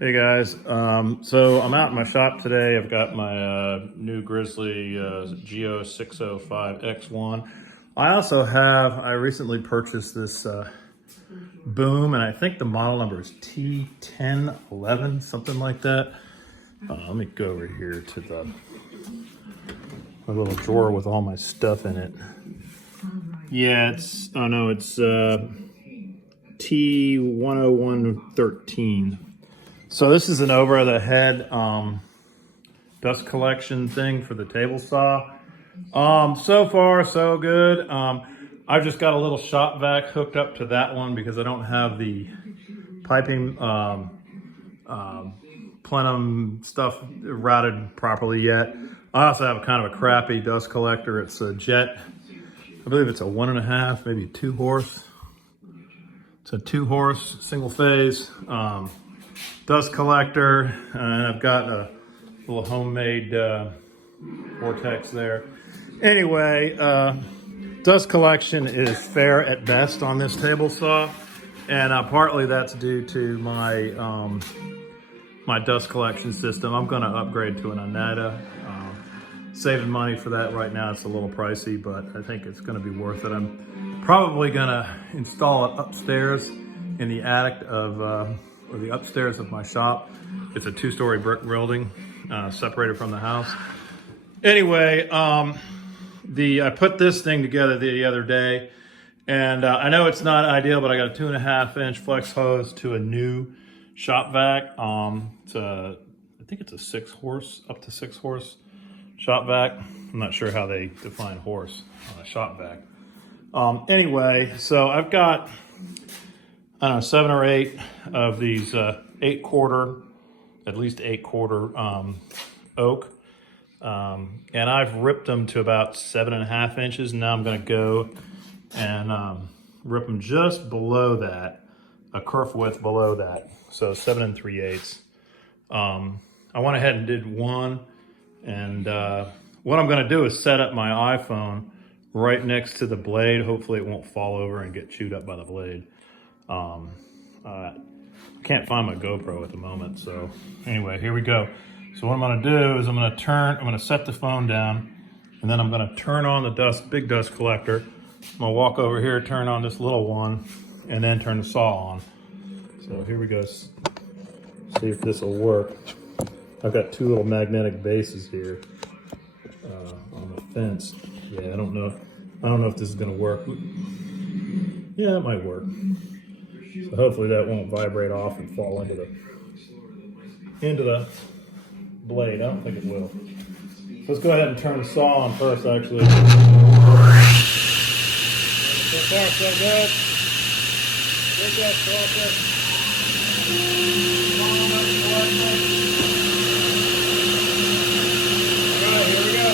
Hey guys, so I'm out in my shop today. I've got my new Grizzly G0605X1. I recently purchased this boom, and I think the model number is T10113, something like that. Let me go over here to my little drawer with all my stuff in it. Yeah, it's T10113. So this is an over-the-head dust collection thing for the table saw. So far, so good. I've just got a little shop vac hooked up to that one because I don't have the piping plenum stuff routed properly yet. I also have kind of a crappy dust collector. It's a Jet. I believe it's a 1.5, maybe 2 horse. It's a 2 horse, single phase. Dust collector, and I've got a little homemade vortex there. Anyway, dust collection is fair at best on this table saw, and partly that's due to my my dust collection system. I'm going to upgrade to an Oneida. Saving money for that right now. It's a little pricey, but I think it's going to be worth it. I'm probably going to install it upstairs in the attic of or the upstairs of my shop. It's a 2-story brick building separated from the house. Anyway, I put this thing together the other day, and I know it's not ideal, but I got a 2.5-inch flex hose to a new shop vac. I think it's a 6 horse, up to 6 horse shop vac. I'm not sure how they define horse on a shop vac. Anyway, so I've got, I don't know, 7 or 8 of these 8-quarter, at least 8-quarter oak. And I've ripped them to about 7.5 inches. Now I'm going to go and rip them just below that, a kerf width below that. So 7 3/8. I went ahead and did one. And what I'm going to do is set up my iPhone right next to the blade. Hopefully it won't fall over and get chewed up by the blade. I can't find my GoPro at the moment, so anyway, here we go. So what I'm going to do is I'm going to set the phone down, and then I'm going to turn on the big dust collector. I'm going to walk over here, turn on this little one, and then turn the saw on. So here we go. See if this will work. I've got 2 little magnetic bases here on the fence. Yeah, I don't know if this is going to work. Yeah, it might work. So hopefully that won't vibrate off and fall into the blade. I don't think it will. So let's go ahead and turn the saw on first, actually. So far, so good. Big dust collector. Here we go.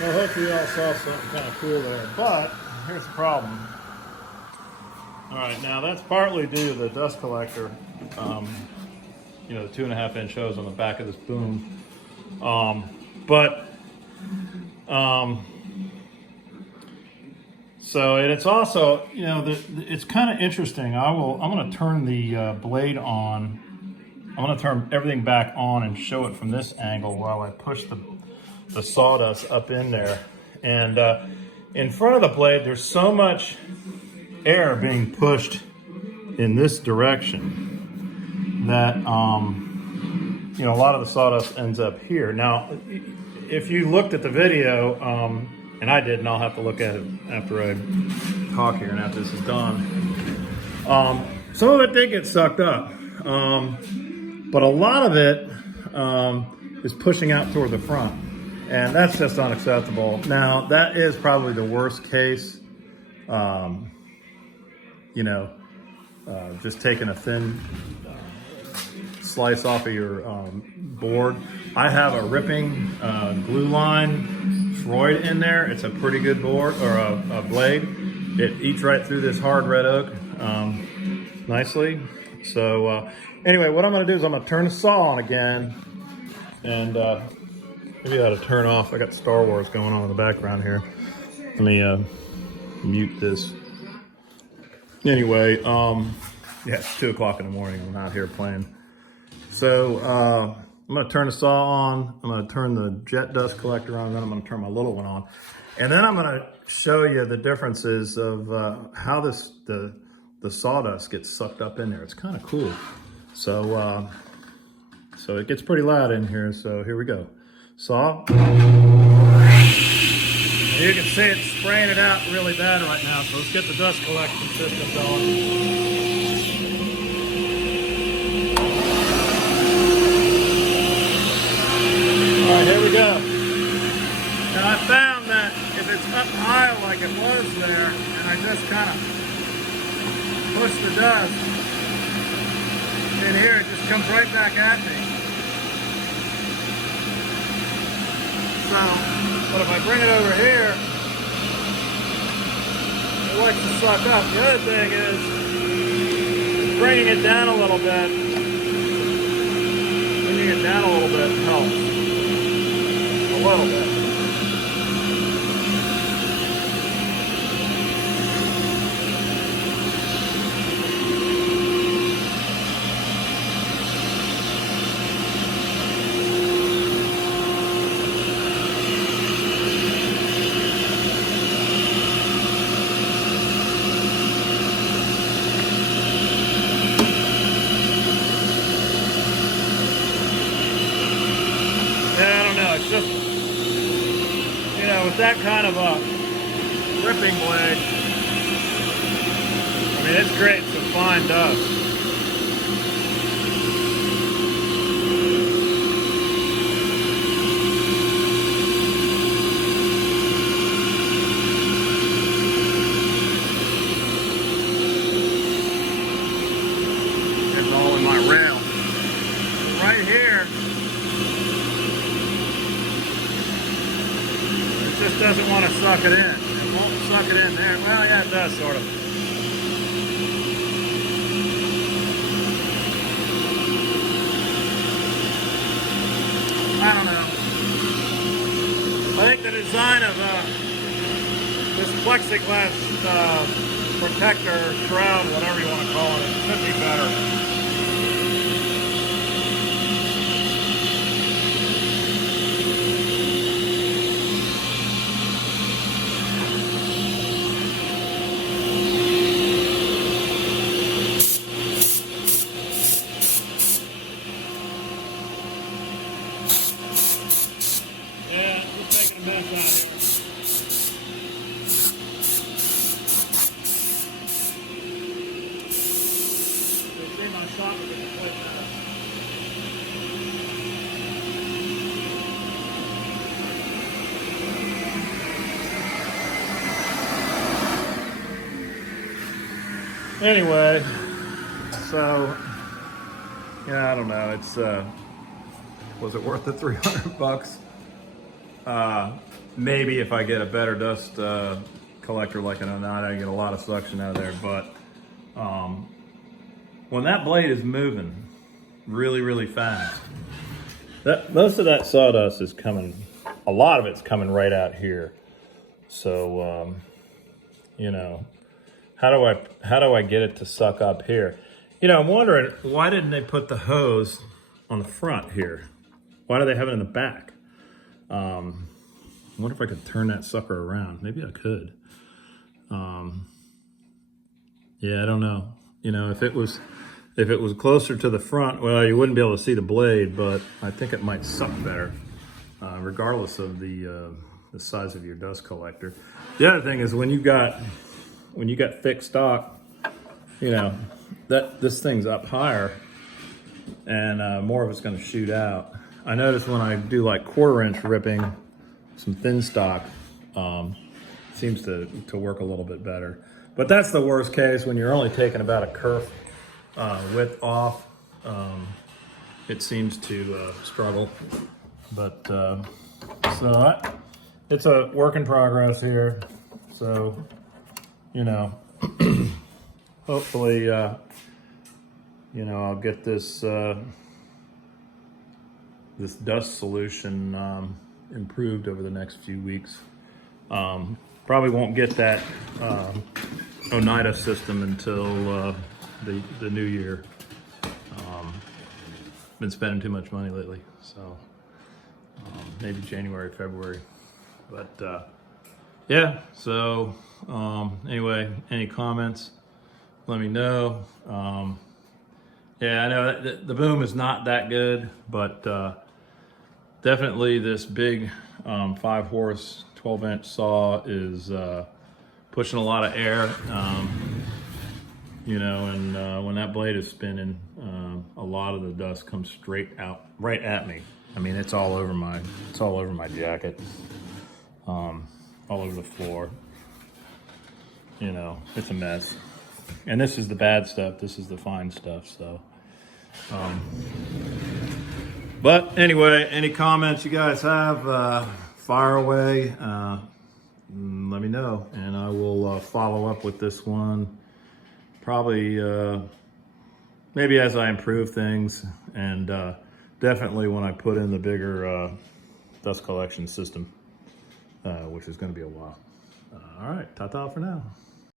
Well, hopefully y'all saw something kind of cool there. But here's the problem. All right, now that's partly due to the dust collector. You know, the 2.5 inch hose on the back of this boom. So, and it's also, you know, it's kind of interesting. I'm going to turn the blade on. I'm going to turn everything back on and show it from this angle while I push the sawdust up in there. And in front of the blade, there's so much air being pushed in this direction that, you know, a lot of the sawdust ends up here. Now, if you looked at the video, and I did, and I'll have to look at it after I talk here and after this is done, some of it did get sucked up. But a lot of it is pushing out toward the front, and that's just unacceptable. Now, that is probably the worst case, you know, just taking a thin slice off of your board. I have a ripping glue line Freud in there. It's a pretty good board, or a blade. It eats right through this hard red oak nicely. So anyway, what I'm going to do is I'm going to turn the saw on again, and maybe I ought to turn off. I got Star Wars going on in the background here. Let me mute this. Anyway, yeah, it's 2 o'clock in the morning. I'm out here playing. So I'm going to turn the saw on. I'm going to turn the jet dust collector on, and then I'm going to turn my little one on. And then I'm going to show you the differences of how the sawdust gets sucked up in there. It's kind of cool. So so it gets pretty loud in here. So here we go. Saw. You can see it's spraying it out really bad right now. So let's get the dust collection system going. All right, here we go. Now I found that if it's up high like it was there, and I just kind of push the dust in here, it just comes right back at me. So, but if I bring it over here, it likes to suck up. The other thing is bringing it down a little bit. Bringing it down a little bit helps. A little bit. Yeah, I don't know. It's just, you know, with that kind of a ripping blade, I mean, it's great, some fine dust. It's all in my rail. Right here, just doesn't want to suck it in. It won't suck it in there. Well, yeah, it does, sort of. I don't know. I think the design of this plexiglass protector, shroud, whatever you want to call it, could be better. Anyway, so yeah, I don't know. It's was it worth the $300? Maybe if I get a better dust collector like an Oneida, I get a lot of suction out of there. But when that blade is moving really, really fast, most of that sawdust is coming, a lot of it's coming right out here. So, you know, how do I get it to suck up here? You know, I'm wondering, why didn't they put the hose on the front here? Why do they have it in the back? I wonder if I could turn that sucker around. Maybe I could. Yeah, I don't know. You know, if it was closer to the front, well, you wouldn't be able to see the blade, but I think it might suck better, regardless of the size of your dust collector. The other thing is when you got thick stock, you know, this thing's up higher, and more of it's going to shoot out. I notice when I do like 1/4 inch ripping, some thin stock seems to work a little bit better. But that's the worst case when you're only taking about a kerf width off. It seems to struggle. But so it's a work in progress here. So, you know, hopefully, you know, I'll get this this dust solution improved over the next few weeks. Probably won't get that Oneida system until the new year. Been spending too much money lately, so maybe January, February. But yeah, so anyway, any comments, let me know. Yeah, I know that the boom is not that good, but definitely this big 5-horse 12-inch saw is pushing a lot of air, you know, and when that blade is spinning, a lot of the dust comes straight out right at me. I mean, it's all over my jacket, all over the floor. You know, it's a mess. And this is the bad stuff. This is the fine stuff. So, but anyway, any comments you guys have, fire away. Let me know, and I will follow up with this one. Probably, maybe as I improve things, and definitely when I put in the bigger dust collection system, which is going to be a while. All right, ta-ta for now.